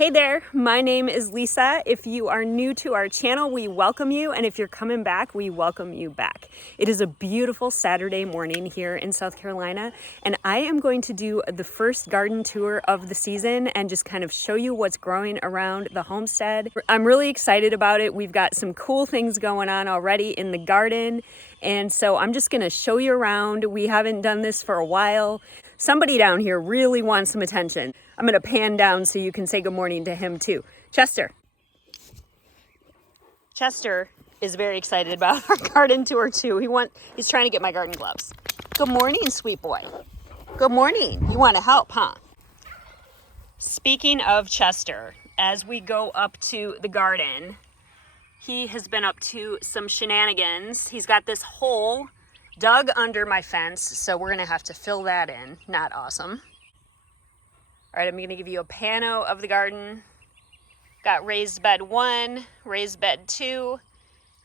Hey there, my name is Lisa. If you are new to our channel, we welcome you, and if you're coming back, we welcome you back. It is a beautiful Saturday morning here in South Carolina, and I am going to do the first garden tour of the season and just kind of show you what's growing around the homestead. I'm really excited about it. We've got some cool things going on already in the garden, and so I'm just gonna show you around. We haven't done this for a while. Somebody down here really wants some attention. I'm gonna pan down so you can say good morning to him too. Chester. Chester is very excited about our garden tour too. He's trying to get my garden gloves. Good morning, sweet boy. Good morning. You want to help, huh? Speaking of Chester, as we go up to the garden, he has been up to some shenanigans. He's got this hole dug under my fence, so we're gonna have to fill that in. Not awesome. All right, I'm gonna give you a pano of the garden. Got raised bed 1, raised bed 2,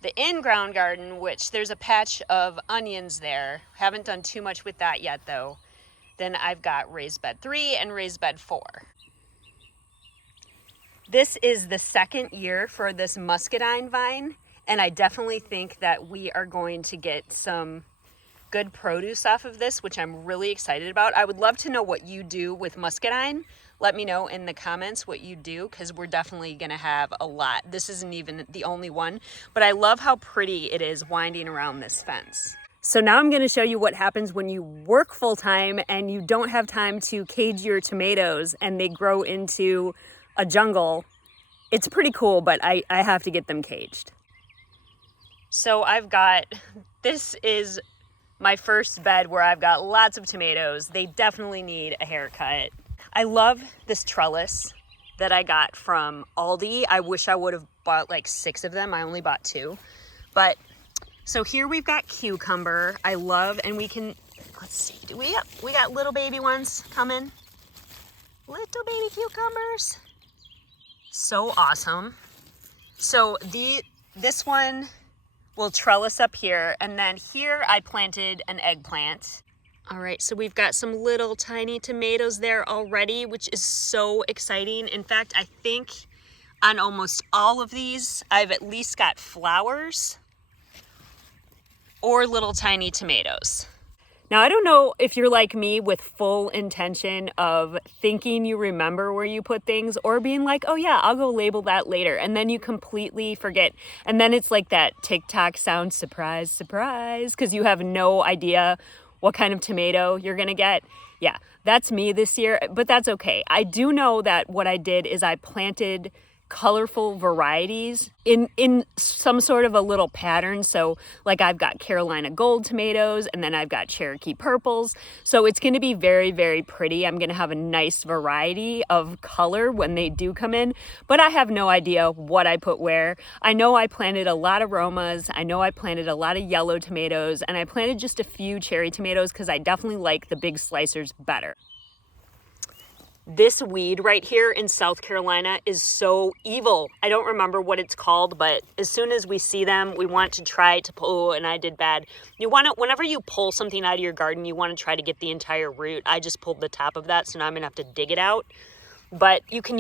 the in-ground garden, which there's a patch of onions there. Haven't done too much with that yet though. Then I've got raised bed 3 and raised bed 4. This is the second year for this muscadine vine, and I definitely think that we are going to get some good produce off of this, which I'm really excited about. I would love to know what you do with muscadine. Let me know in the comments what you do, because we're definitely gonna have a lot. This isn't even the only one, but I love how pretty it is winding around this fence. So now I'm gonna show you what happens when you work full-time and you don't have time to cage your tomatoes and they grow into a jungle. It's pretty cool, but I have to get them caged. So this is my first bed where I've got lots of tomatoes. They definitely need a haircut. I love this trellis that I got from Aldi. I wish I would have bought like 6 of them. I only bought 2. But so here we've got cucumber. I love, and we can, let's see, we got little baby ones coming. Little baby cucumbers. So awesome. So this one will trellis up here, and then here I planted an eggplant. All right, so we've got some little tiny tomatoes there already, which is so exciting. In fact, I think on almost all of these, I've at least got flowers or little tiny tomatoes. Now, I don't know if you're like me with full intention of thinking you remember where you put things or being like, oh yeah, I'll go label that later. And then you completely forget. And then it's like that TikTok sound, surprise, surprise, because you have no idea what kind of tomato you're gonna get. Yeah, that's me this year, but that's okay. I do know that what I did is I planted colorful varieties in some sort of a little pattern. So like I've got Carolina gold tomatoes, and then I've got Cherokee purples. So it's going to be very, very pretty. I'm going to have a nice variety of color when they do come in, but I have no idea what I put where. I know I planted a lot of Romas. I know I planted a lot of yellow tomatoes, and I planted just a few cherry tomatoes because I definitely like the big slicers better. This weed right here in South Carolina is so evil. I don't remember what it's called, but as soon as we see them, we want to try to pull, and I did bad. You want to, whenever you pull something out of your garden, you want to try to get the entire root. I just pulled the top of that, so now I'm gonna have to dig it out. But I can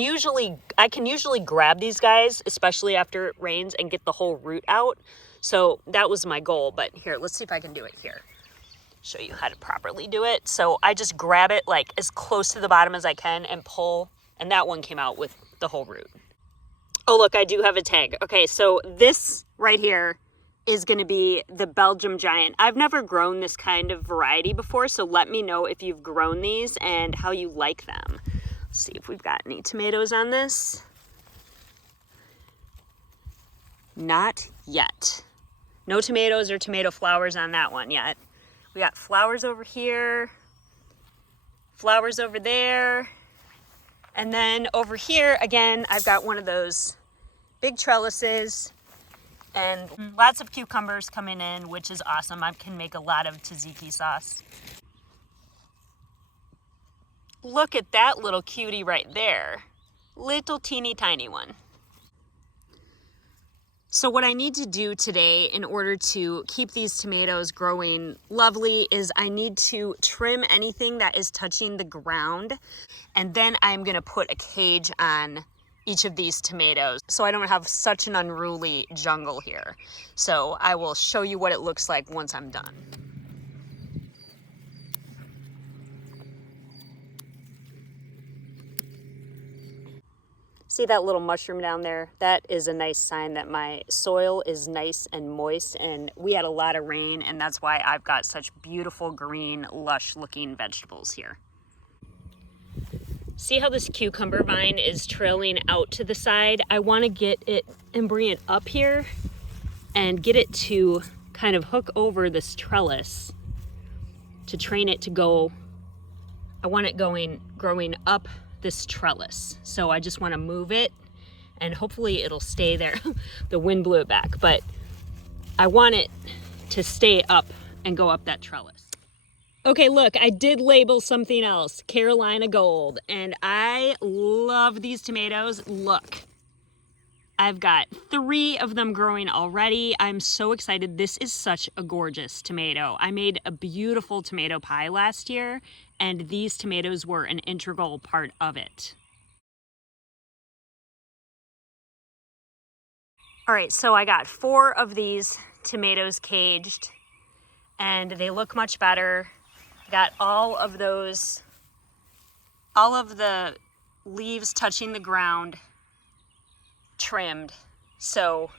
usually grab these guys, especially after it rains, and get the whole root out. So that was my goal, but here, let's see if I can do it here. Show you how to properly do it. So I just grab it like as close to the bottom as I can and pull, and that one came out with the whole root. Oh look, I do have a tag. Okay, so this right here is gonna be the Belgium Giant. I've never grown this kind of variety before, so let me know if you've grown these and how you like them. Let's see if we've got any tomatoes on this. Not yet. No tomatoes or tomato flowers on that one yet. We got flowers over here, flowers over there, and then over here, again, I've got one of those big trellises and lots of cucumbers coming in, which is awesome. I can make a lot of tzatziki sauce. Look at that little cutie right there. Little teeny tiny one. So what I need to do today in order to keep these tomatoes growing lovely is I need to trim anything that is touching the ground, and then I'm gonna put a cage on each of these tomatoes so I don't have such an unruly jungle here. So I will show you what it looks like once I'm done. See that little mushroom down there? That is a nice sign that my soil is nice and moist, and we had a lot of rain, and that's why I've got such beautiful green, lush looking vegetables here. See how this cucumber vine is trailing out to the side? I want to get it and bring it up here and get it to kind of hook over this trellis to train it to go. I want it growing up this trellis. So I just want to move it and hopefully it'll stay there. The wind blew it back, but I want it to stay up and go up that trellis. Okay, look, I did label something else, Carolina Gold, and I love these tomatoes. Look, I've got 3 of them growing already. I'm so excited. This is such a gorgeous tomato. I made a beautiful tomato pie last year, and these tomatoes were an integral part of it. All right, so I got 4 of these tomatoes caged, and they look much better. Got all of the leaves touching the ground trimmed. So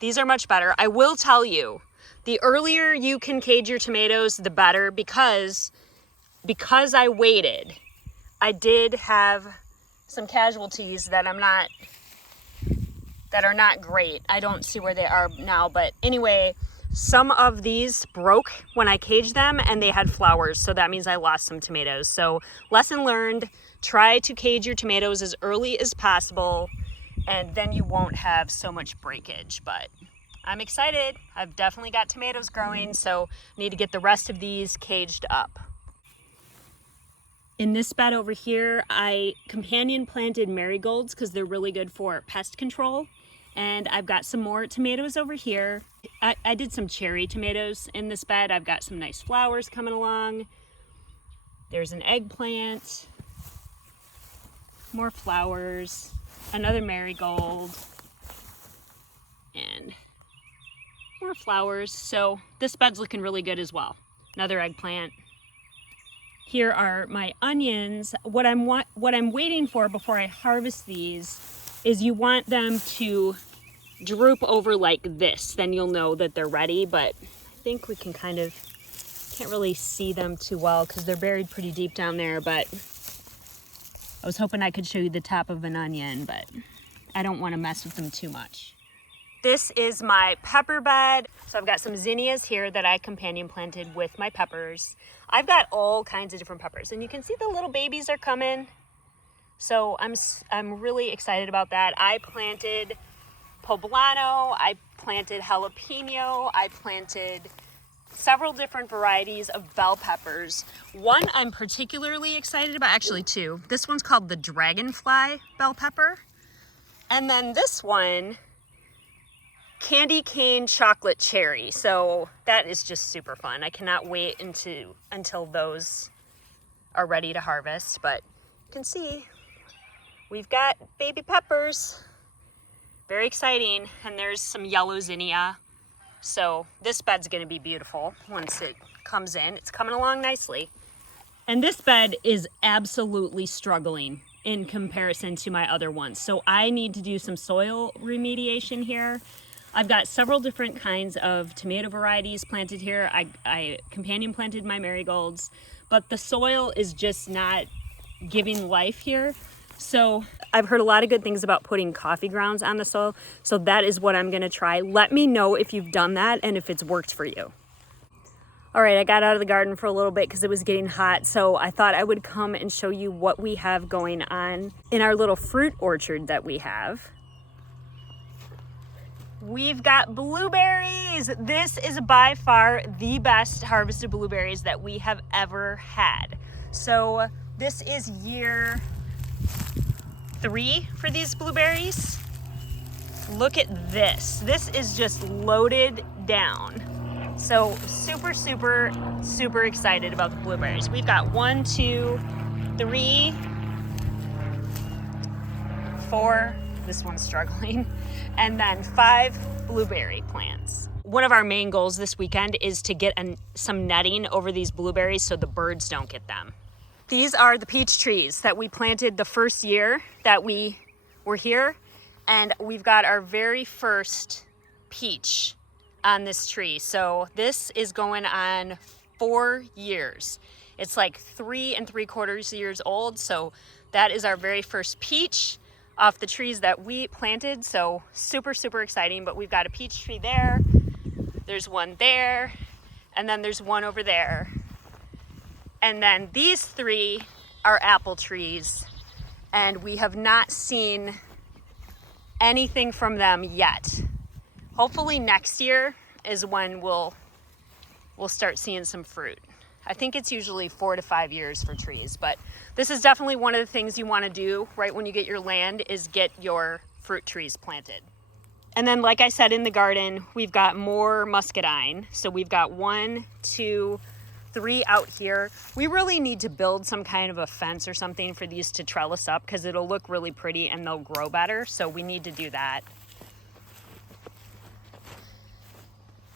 these are much better. I will tell you, the earlier you can cage your tomatoes, the better, because I waited. I did have some casualties that are not great. I don't see where they are now, but anyway, some of these broke when I caged them and they had flowers, so that means I lost some tomatoes. So lesson learned, try to cage your tomatoes as early as possible, and then you won't have so much breakage. But I'm excited. I've definitely got tomatoes growing, so I need to get the rest of these caged up. In this bed over here, I companion planted marigolds because they're really good for pest control. And I've got some more tomatoes over here. I did some cherry tomatoes in this bed. I've got some nice flowers coming along. There's an eggplant, more flowers, another marigold, and more flowers. So this bed's looking really good as well. Another eggplant. Here are my onions. What I'm waiting for before I harvest these is you want them to droop over like this. Then you'll know that they're ready, but I think we can can't really see them too well because they're buried pretty deep down there, but I was hoping I could show you the top of an onion, but I don't want to mess with them too much. This is my pepper bed. So I've got some zinnias here that I companion planted with my peppers. I've got all kinds of different peppers, and you can see the little babies are coming. So I'm really excited about that. I planted poblano, I planted jalapeno, I planted several different varieties of bell peppers. One I'm particularly excited about, actually 2. This one's called the dragonfly bell pepper. And then this one, candy cane chocolate cherry. So that is just super fun. I cannot wait until those are ready to harvest, but you can see we've got baby peppers. Very exciting. And there's some yellow zinnia. So this bed's gonna be beautiful once it comes in. It's coming along nicely. And this bed is absolutely struggling in comparison to my other ones. So I need to do some soil remediation here. I've got several different kinds of tomato varieties planted here. I companion planted my marigolds, but the soil is just not giving life here. So I've heard a lot of good things about putting coffee grounds on the soil. So that is what I'm gonna try. Let me know if you've done that and if it's worked for you. All right, I got out of the garden for a little bit because it was getting hot. So I thought I would come and show you what we have going on in our little fruit orchard that we have. We've got blueberries. This is by far the best harvested blueberries that we have ever had. So this is year 3 for these blueberries. Look at this. This is just loaded down. So super, super, super excited about the blueberries. We've got 1, 2, 3, 4, This one's struggling. And then 5 blueberry plants. One of our main goals this weekend is to get some netting over these blueberries so the birds don't get them. These are the peach trees that we planted the first year that we were here. And we've got our very first peach on this tree. So this is going on 4 years. It's like 3 3/4 years old. So that is our very first peach off the trees that we planted. So super, super exciting. But we've got a peach tree there. There's one there. And then there's one over there. And then these 3 are apple trees. And we have not seen anything from them yet. Hopefully next year is when we'll start seeing some fruit. I think it's usually 4 to 5 years for trees, but this is definitely one of the things you want to do right when you get your land is get your fruit trees planted. And then, like I said, in the garden, we've got more muscadine. So we've got 1, 2, 3 out here. We really need to build some kind of a fence or something for these to trellis up because it'll look really pretty and they'll grow better. So we need to do that.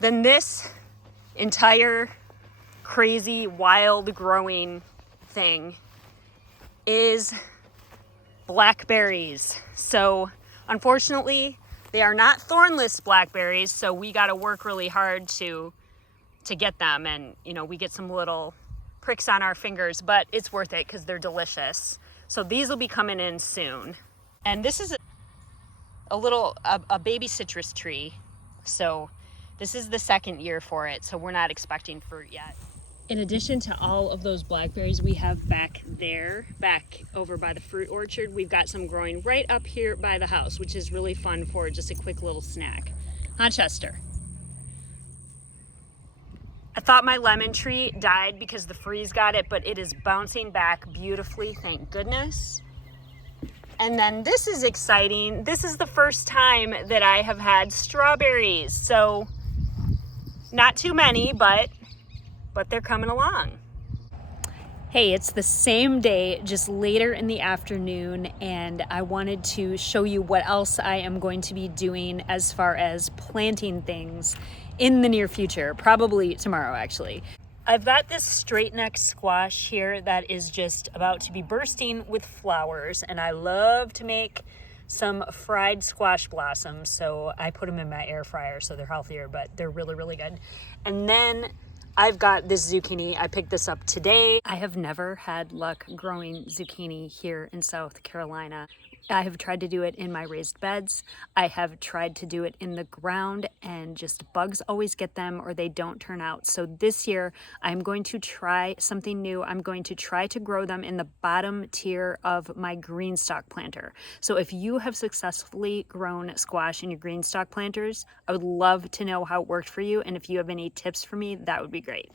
Then this entire crazy wild growing thing is blackberries. So unfortunately, they are not thornless blackberries. So we got to work really hard to get them, and you know, we get some little pricks on our fingers, but it's worth it because they're delicious. So these will be coming in soon. And this is a baby citrus tree. So this is the 2nd year for it. So we're not expecting fruit yet. In addition to all of those blackberries we have back there, back over by the fruit orchard, we've got some growing right up here by the house, which is really fun for just a quick little snack. Huh, Chester? I thought my lemon tree died because the freeze got it, but it is bouncing back beautifully, thank goodness. And then this is exciting. This is the first time that I have had strawberries. So not too many, but they're coming along. Hey, it's the same day, just later in the afternoon, and I wanted to show you what else I am going to be doing as far as planting things in the near future, probably tomorrow actually. I've got this straight neck squash here that is just about to be bursting with flowers, and I love to make some fried squash blossoms, so I put them in my air fryer so they're healthier, but they're really, really good. And then I've got this zucchini. I picked this up today. I have never had luck growing zucchini here in South Carolina. I have tried to do it in my raised beds. I have tried to do it in the ground, and just bugs always get them or they don't turn out. So this year I'm going to try something new. I'm going to try to grow them in the bottom tier of my green stock planter. So if you have successfully grown squash in your green stock planters, I would love to know how it worked for you. And if you have any tips for me, that would be great.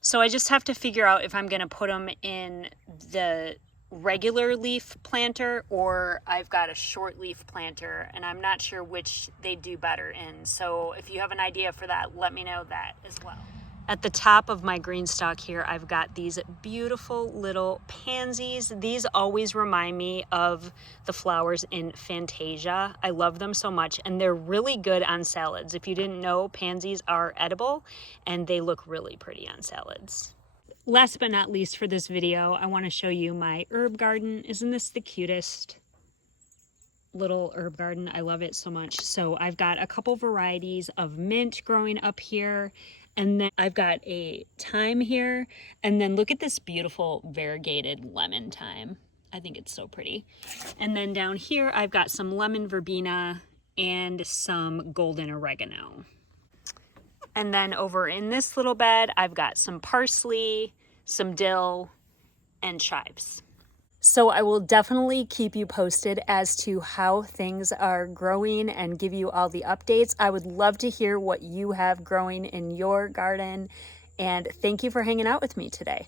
So I just have to figure out if I'm going to put them in the regular leaf planter or I've got a short leaf planter, and I'm not sure which they do better in. So if you have an idea for that, let me know that as well. At the top of my green stock here, I've got these beautiful little pansies. These always remind me of the flowers in Fantasia. I love them so much, and they're really good on salads. If you didn't know, pansies are edible and they look really pretty on salads. Last but not least for this video, I want to show you my herb garden. Isn't this the cutest little herb garden? I love it so much. So I've got a couple varieties of mint growing up here, and then I've got a thyme here, and then look at this beautiful variegated lemon thyme. I think it's so pretty. And then down here I've got some lemon verbena and some golden oregano. And then over in this little bed, I've got some parsley, some dill, and chives. So I will definitely keep you posted as to how things are growing and give you all the updates. I would love to hear what you have growing in your garden. And thank you for hanging out with me today.